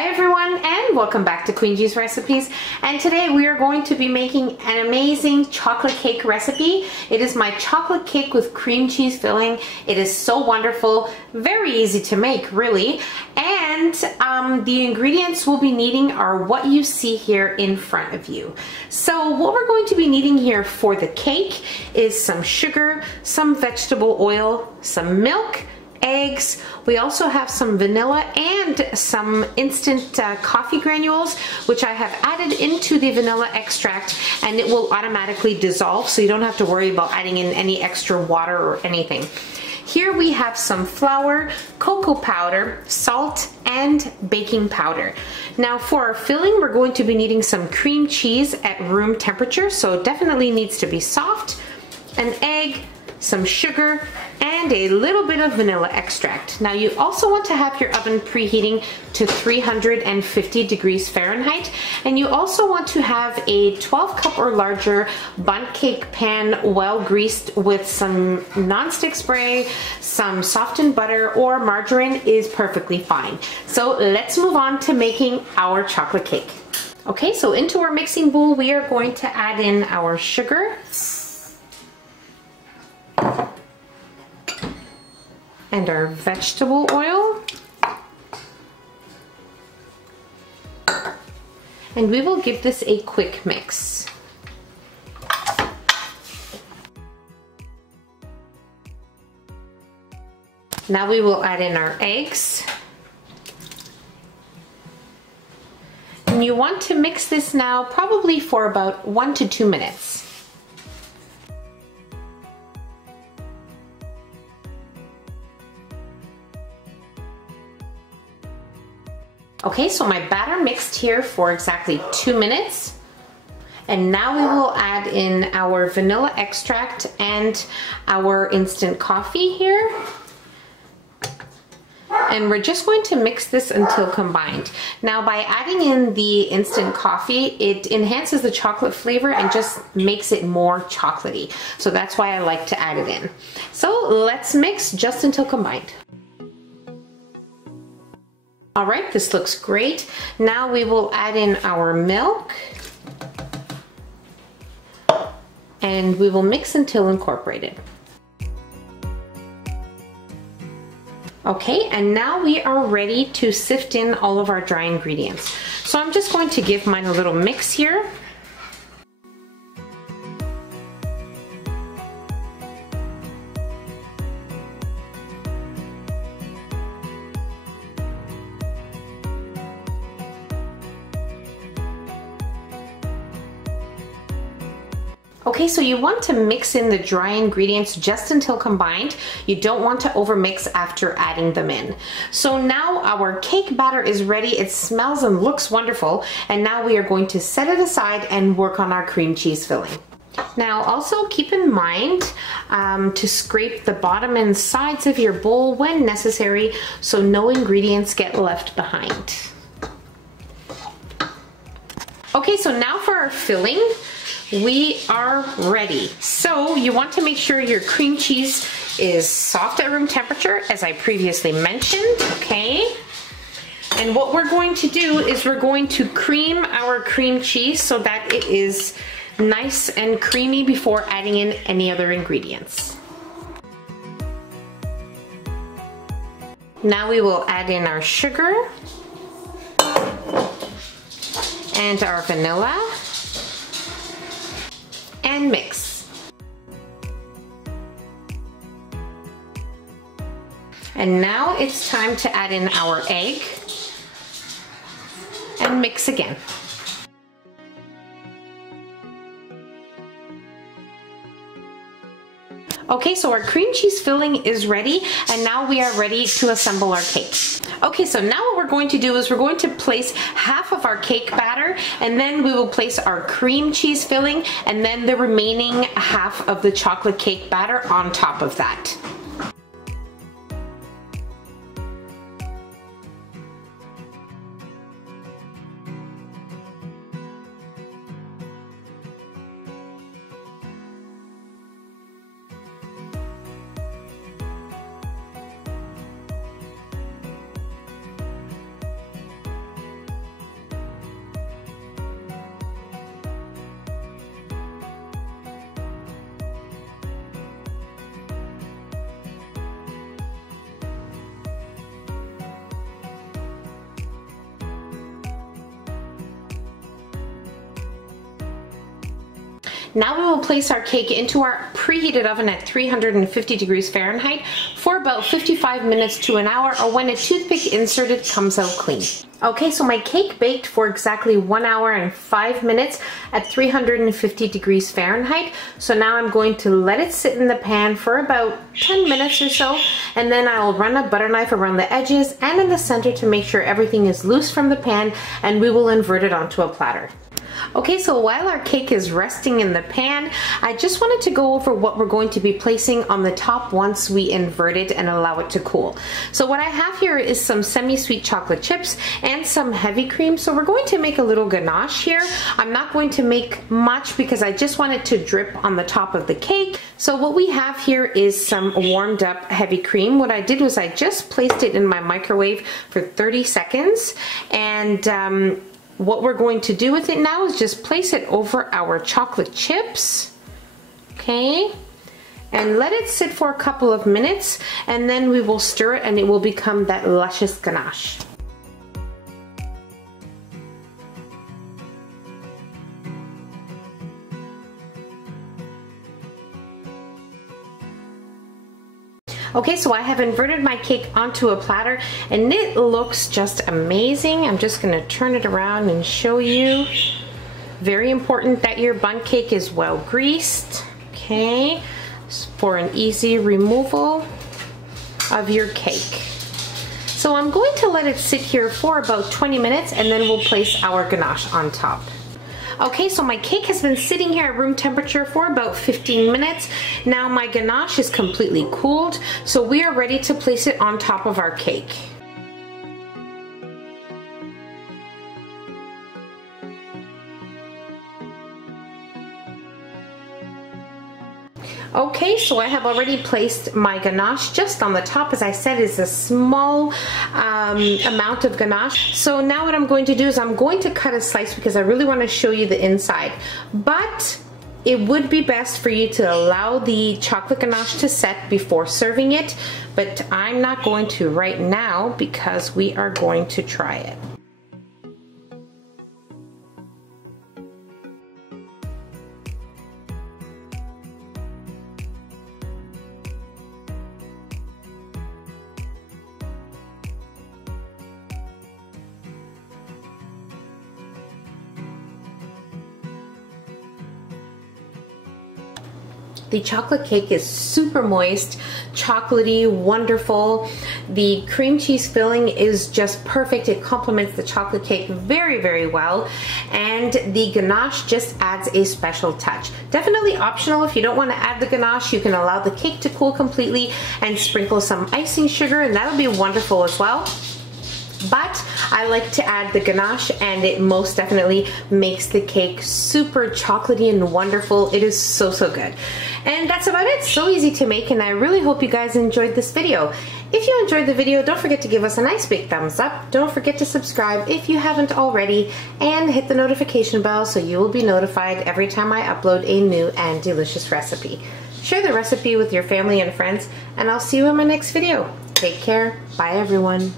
Hi everyone, and welcome back to Queen G's Recipes. And today we are going to be making an amazing chocolate cake recipe. It is my chocolate cake with cream cheese filling. It is so wonderful, very easy to make really. And the ingredients we'll be needing are what you see here in front of you. So what we're going to be needing here for the cake is some sugar, some vegetable oil, some milk, eggs. We also have some vanilla and some instant coffee granules, which I have added into the vanilla extract, and it will automatically dissolve, so you don't have to worry about adding in any extra water or anything. Here we have some flour, cocoa powder, salt, and baking powder. Now for our filling, we're going to be needing some cream cheese at room temperature, so it definitely needs to be soft, an egg, some sugar, and a little bit of vanilla extract. Now you also want to have your oven preheating to 350 degrees Fahrenheit, and you also want to have a 12 cup or larger bundt cake pan well greased with some non-stick spray, some softened butter or margarine is perfectly fine. So let's move on to making our chocolate cake. Okay, so into our mixing bowl we are going to add in our sugar, and our vegetable oil, and we will give this a quick mix. Now we will add in our eggs, and you want to mix this now probably for about 1 to 2 minutes. Okay, so my batter mixed here for exactly 2 minutes. And now we will add in our vanilla extract and our instant coffee here. And we're just going to mix this until combined. Now by adding in the instant coffee, it enhances the chocolate flavor and just makes it more chocolatey. So that's why I like to add it in. So let's mix just until combined. All right, this looks great. Now we will add in our milk, and we will mix until incorporated. Okay, and now we are ready to sift in all of our dry ingredients. So I'm just going to give mine a little mix here. Okay, so you want to mix in the dry ingredients just until combined. You don't want to overmix after adding them in. So now our cake batter is ready. It smells and looks wonderful. And now we are going to set it aside and work on our cream cheese filling. Now also keep in mind to scrape the bottom and sides of your bowl when necessary so no ingredients get left behind. Okay, so now for our filling. We are ready. So you want to make sure your cream cheese is soft at room temperature, as I previously mentioned, okay? And what we're going to do is we're going to cream our cream cheese so that it is nice and creamy before adding in any other ingredients. Now we will add in our sugar and our vanilla, and mix. And now it's time to add in our egg and mix again. Okay, so our cream cheese filling is ready, and now we are ready to assemble our cake. Okay, so now what we're going to do is we're going to place half of our cake batter, and then we will place our cream cheese filling, and then the remaining half of the chocolate cake batter on top of that. Now we will place our cake into our preheated oven at 350 degrees Fahrenheit for about 55 minutes to an hour, or when a toothpick inserted comes out clean. Okay, so my cake baked for exactly 1 hour and 5 minutes at 350 degrees Fahrenheit. So now I'm going to let it sit in the pan for about 10 minutes or so, and then I will run a butter knife around the edges and in the center to make sure everything is loose from the pan, and we will invert it onto a platter. Okay, so while our cake is resting in the pan, I just wanted to go over what we're going to be placing on the top once we invert it and allow it to cool. So what I have here is some semi-sweet chocolate chips and some heavy cream. So we're going to make a little ganache here. I'm not going to make much because I just want it to drip on the top of the cake. So what we have here is some warmed up heavy cream. What I did was I just placed it in my microwave for 30 seconds, and what we're going to do with it now is just place it over our chocolate chips, okay, and let it sit for a couple of minutes, and then we will stir it and it will become that luscious ganache. Okay, so I have inverted my cake onto a platter and it looks just amazing. I'm just going to turn it around and show you. Very important that your bundt cake is well greased, okay, for an easy removal of your cake. So I'm going to let it sit here for about 20 minutes and then we'll place our ganache on top. Okay, so my cake has been sitting here at room temperature for about 15 minutes. Now my ganache is completely cooled, so we are ready to place it on top of our cake. Okay, so I have already placed my ganache just on the top. As I said, it's a small amount of ganache. So now what I'm going to do is I'm going to cut a slice because I really want to show you the inside. But it would be best for you to allow the chocolate ganache to set before serving it. But I'm not going to right now because we are going to try it. The chocolate cake is super moist, chocolatey, wonderful. The cream cheese filling is just perfect. It complements the chocolate cake very, very well. And the ganache just adds a special touch. Definitely optional. If you don't want to add the ganache, you can allow the cake to cool completely and sprinkle some icing sugar, and that'll be wonderful as well. But I like to add the ganache, and it most definitely makes the cake super chocolatey and wonderful. It is so, so good. And that's about it. So easy to make, and I really hope you guys enjoyed this video. If you enjoyed the video, don't forget to give us a nice big thumbs up. Don't forget to subscribe if you haven't already, and hit the notification bell so you will be notified every time I upload a new and delicious recipe. Share the recipe with your family and friends, and I'll see you in my next video. Take care. Bye, everyone.